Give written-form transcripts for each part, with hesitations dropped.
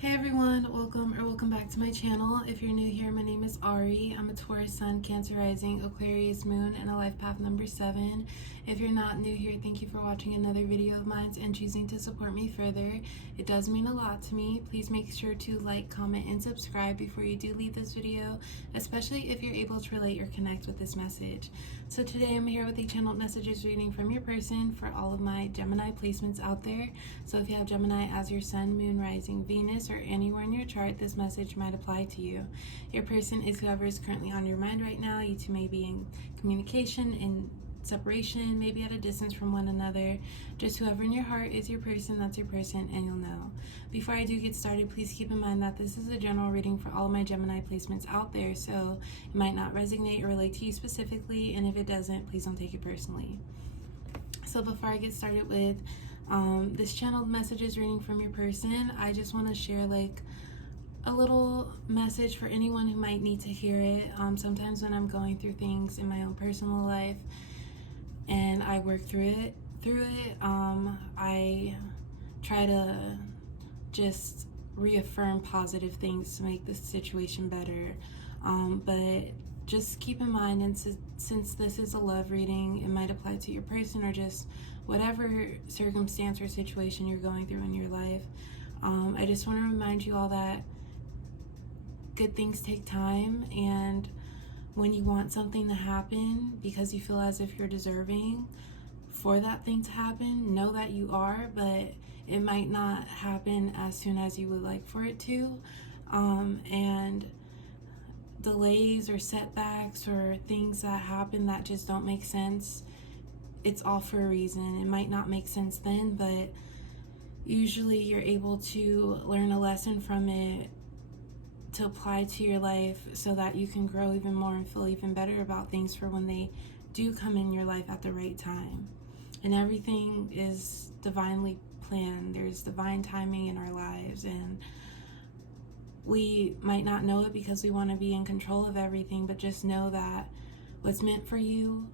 Hey everyone, welcome back to my channel. If you're new here, my name is Ari. I'm a Taurus Sun, Cancer Rising, Aquarius Moon, and a life path number 7. If you're not new here, thank you for watching another video of mine and choosing to support me further. It does mean a lot to me. Please make sure to like, comment, and subscribe before you do leave this video, especially if you're able to relate or connect with this message. So today I'm here with a channeled messages reading from your person for all of my Gemini placements out there. So if you have Gemini as your Sun, Moon, Rising, Venus, or anywhere in your chart, this message might apply to you. Your person is whoever is currently on your mind right now. You two may be in communication, in separation, maybe at a distance from one another. Just whoever in your heart is your person, that's your person, and you'll know. Before I do get started, please keep in mind that this is a general reading for all of my Gemini placements out there, so it might not resonate or relate to you specifically, and if it doesn't, please don't take it personally. So before I get started with this channeled messages reading from your person, I just want to share like a little message for anyone who might need to hear it. Sometimes when I'm going through things in my own personal life and I work through it, I try to just reaffirm positive things to make the situation better. But just keep in mind, and since this is a love reading, it might apply to your person or just whatever circumstance or situation you're going through in your life. I just want to remind you all that good things take time, and when you want something to happen because you feel as if you're deserving for that thing to happen, know that you are, but it might not happen as soon as you would like for it to. And delays or setbacks or things that happen that just don't make sense, it's all for a reason. It might not make sense then, but usually you're able to learn a lesson from it to apply to your life so that you can grow even more and feel even better about things for when they do come in your life at the right time. And everything is divinely planned. There's divine timing in our lives, and we might not know it because we want to be in control of everything, but just know that what's meant for you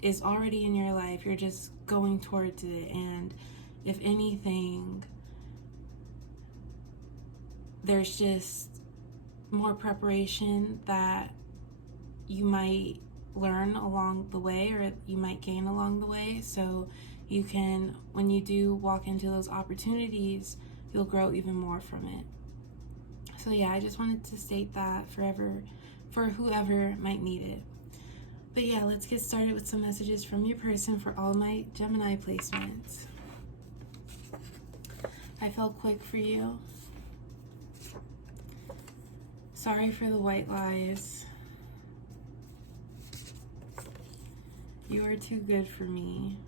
is already in your life. You're just going towards it, and if anything, there's just more preparation that you might learn along the way, or you might gain along the way, so you can, when you do walk into those opportunities, you'll grow even more from it. So yeah, I just wanted to state that for whoever might need it. But yeah, let's get started with some messages from your person for all my Gemini placements. I felt quick for you. Sorry for the white lies. You are too good for me.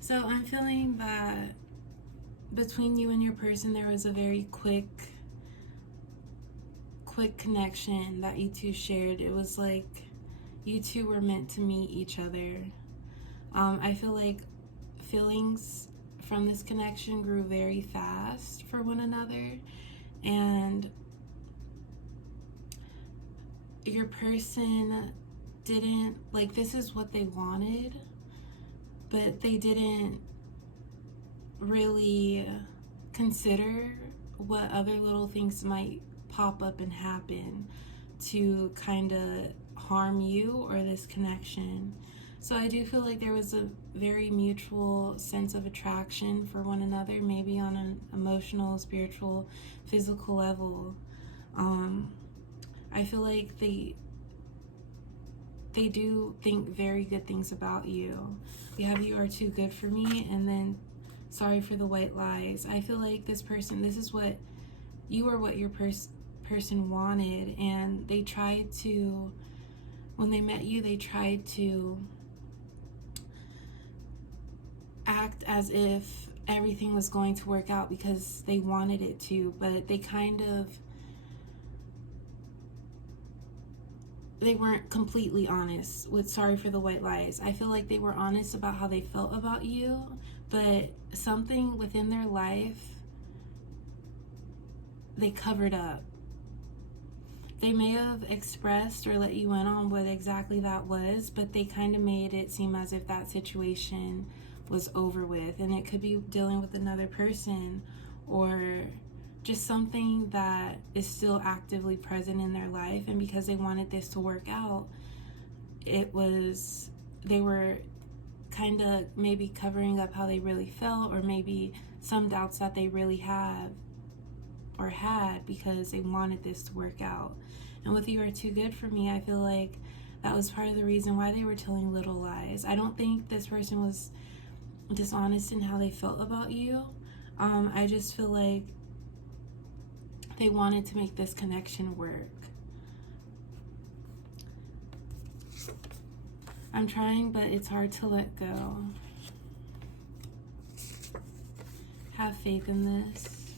So I'm feeling that between you and your person there was a very quick connection that you two shared. It was like you two were meant to meet each other. I feel like feelings from this connection grew very fast for one another, and your person didn't, like, this is what they wanted, but they didn't really consider what other little things might pop up and happen to kind of harm you or this connection. So I do feel like there was a very mutual sense of attraction for one another, maybe on an emotional, spiritual, physical level. I feel like they do think very good things about you. We have you are too good for me, and then sorry for the white lies. I feel like this person, this is what you are, what your person wanted, and they tried to, when they met you, they tried to act as if everything was going to work out because they wanted it to, but they weren't completely honest with sorry for the white lies. I feel like they were honest about how they felt about you, but something within their life they covered up. They may have expressed or let you in on what exactly that was, but they kind of made it seem as if that situation was over with, and it could be dealing with another person, or just something that is still actively present in their life. And because they wanted this to work out, they were kind of maybe covering up how they really felt, or maybe some doubts that they really have or had, because they wanted this to work out. And with You Are Too Good For Me, I feel like that was part of the reason why they were telling little lies. I don't think this person was dishonest in how they felt about you. I just feel like they wanted to make this connection work. I'm trying, but it's hard to let go. Have faith in this.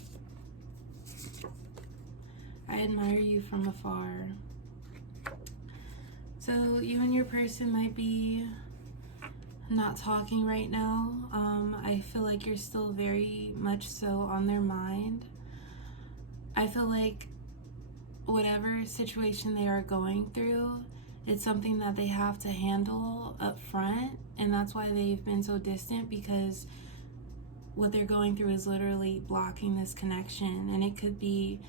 I admire you from afar. So you and your person might be not talking right now. I feel like you're still very much so on their mind. I feel like whatever situation they are going through, it's something that they have to handle up front, and that's why they've been so distant, because what they're going through is literally blocking this connection. And it could be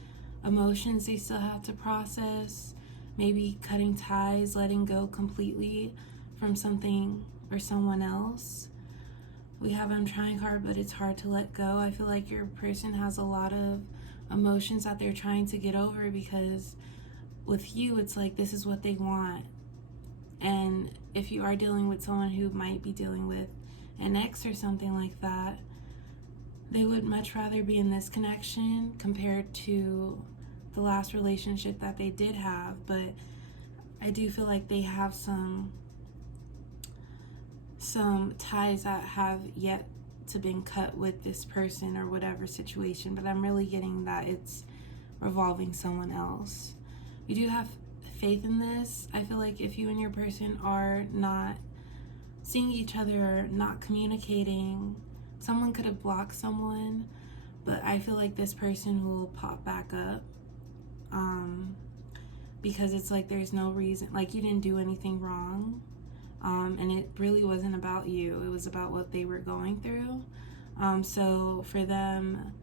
emotions they still have to process, maybe cutting ties, letting go completely from something or someone else. We have I'm trying hard, but it's hard to let go. I feel like your person has a lot of emotions that they're trying to get over, because with you, it's like this is what they want. And if you are dealing with someone who might be dealing with an ex or something like that, they would much rather be in this connection compared to the last relationship that they did have. But I do feel like they have some ties that have yet to been cut with this person or whatever situation, but I'm really getting that it's revolving someone else. You do have faith in this. I feel like if you and your person are not seeing each other or not communicating, someone could have blocked someone, but I feel like this person will pop back up, because it's like there's no reason, like you didn't do anything wrong. And it really wasn't about you. It was about what they were going through. So for them,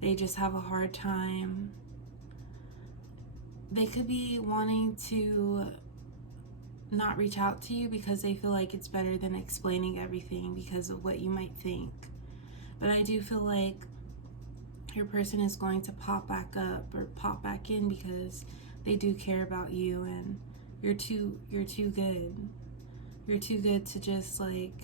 they just have a hard time. They could be wanting to not reach out to you because they feel like it's better than explaining everything because of what you might think. But I do feel like your person is going to pop back up or pop back in because they do care about you, and you're too good. You're too good to just like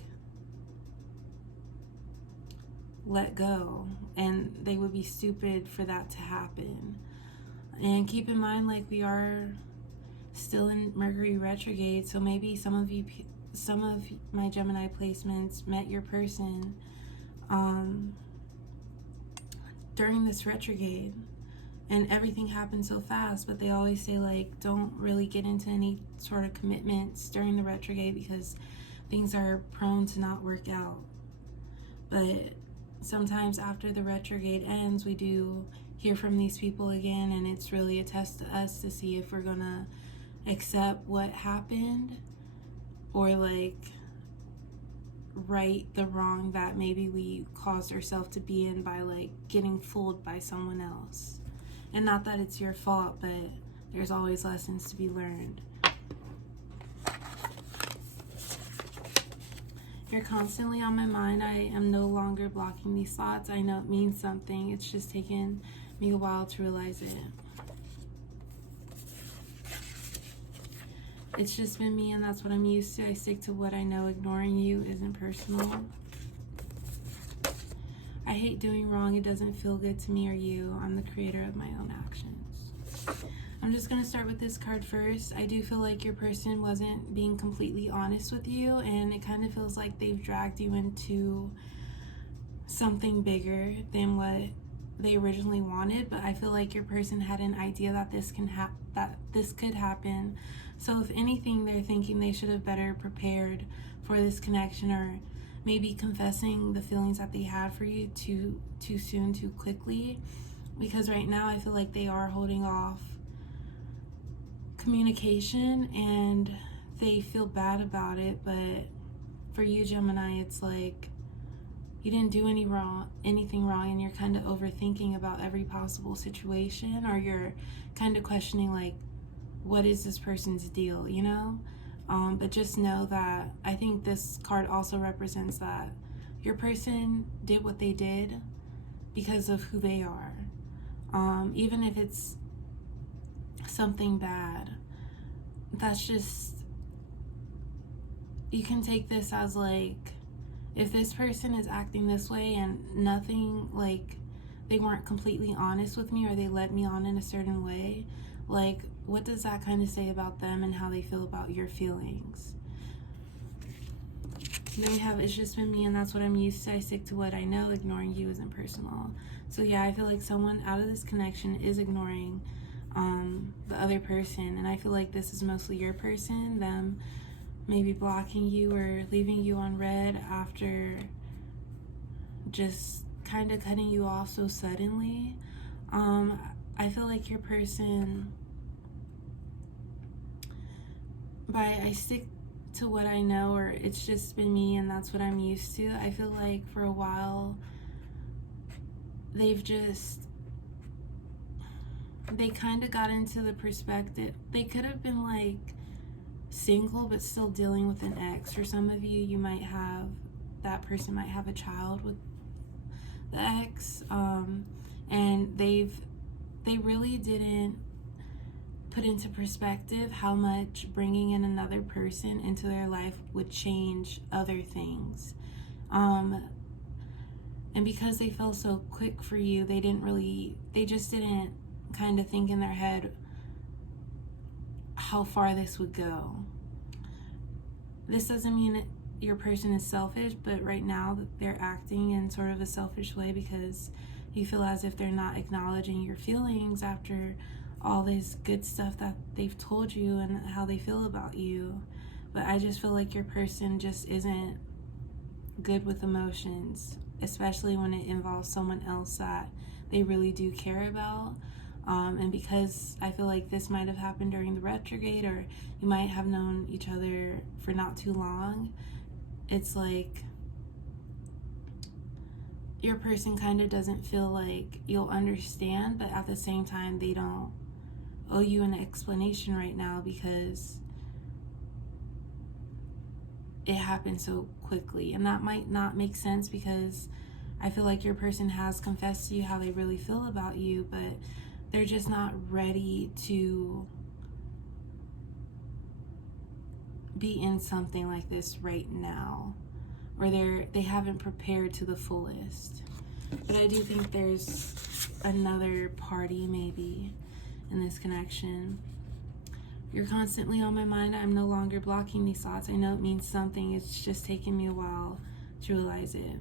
let go, and they would be stupid for that to happen. And keep in mind, like, we are still in Mercury retrograde, so maybe some of my Gemini placements met your person during this retrograde, and everything happened so fast. But they always say, like, don't really get into any sort of commitments during the retrograde because things are prone to not work out. But sometimes after the retrograde ends, we do hear from these people again, and it's really a test to us to see if we're gonna accept what happened or like right the wrong that maybe we caused ourselves to be in by like getting fooled by someone else. And not that it's your fault, but there's always lessons to be learned. You're constantly on my mind. I am no longer blocking these thoughts. I know it means something. It's just taken me a while to realize it. It's just been me, and that's what I'm used to. I stick to what I know. Ignoring you isn't personal. I hate doing wrong. It doesn't feel good to me or you. I'm the creator of my own actions. I'm just going to start with this card first. I do feel like your person wasn't being completely honest with you, and it kind of feels like they've dragged you into something bigger than what they originally wanted. But I feel like your person had an idea that this could happen. So if anything, they're thinking they should have better prepared for this connection, or maybe confessing the feelings that they had for you too soon, too quickly. Because right now I feel like they are holding off communication and they feel bad about it. But for you, Gemini, it's like you didn't do anything wrong, and you're kind of overthinking about every possible situation, or you're kind of questioning, like, what is this person's deal, you know? But just know that I think this card also represents that your person did what they did because of who they are. Even if it's something bad, that's just, you can take this as like, if this person is acting this way and nothing, like, they weren't completely honest with me, or they let me on in a certain way, like, what does that kind of say about them and how they feel about your feelings? And then we have, it's just been me and that's what I'm used to. I stick to what I know. Ignoring you isn't personal. So yeah, I feel like someone out of this connection is ignoring the other person, and I feel like this is mostly your person, them maybe blocking you or leaving you on red after just kind of cutting you off so suddenly. I feel like your person, I stick to what I know, or it's just been me and that's what I'm used to. I feel like for a while they kind of got into the perspective, they could have been like single but still dealing with an ex. For some of you, might have, that person might have a child with the ex, and they really didn't put into perspective how much bringing in another person into their life would change other things. And because they fell so quick for you, they just didn't kind of think in their head how far this would go. This doesn't mean that your person is selfish, but right now they're acting in sort of a selfish way because you feel as if they're not acknowledging your feelings after all this good stuff that they've told you and how they feel about you. But I just feel like your person just isn't good with emotions, especially when it involves someone else that they really do care about. And because I feel like this might have happened during the retrograde, or you might have known each other for not too long, it's like your person kind of doesn't feel like you'll understand, but at the same time, they don't owe you an explanation right now because it happened so quickly. And that might not make sense because I feel like your person has confessed to you how they really feel about you, but they're just not ready to be in something like this right now, or they haven't prepared to the fullest. But I do think there's another party maybe in this connection. You're constantly on my mind. I'm no longer blocking these thoughts. I know it means something. It's just taken me a while to realize it.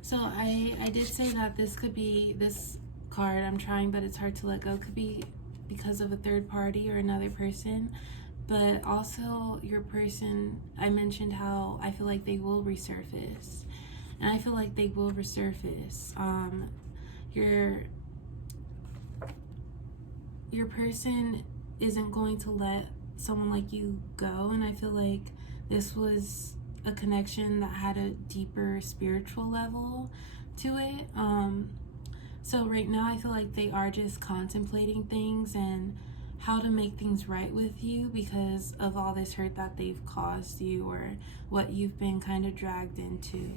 So I did say that this could be, this card, I'm trying, but it's hard to let go, could be because of a third party or another person. But also your person, I mentioned how I feel like they will resurface. And I feel like they will resurface. Your person isn't going to let someone like you go, and I feel like this was a connection that had a deeper spiritual level to it. So right now I feel like they are just contemplating things and how to make things right with you because of all this hurt that they've caused you, or what you've been kind of dragged into.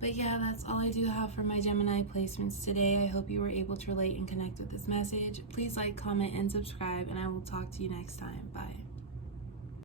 But yeah, that's all I do have for my Gemini placements today. I hope you were able to relate and connect with this message. Please like, comment, and subscribe, and I will talk to you next time. Bye.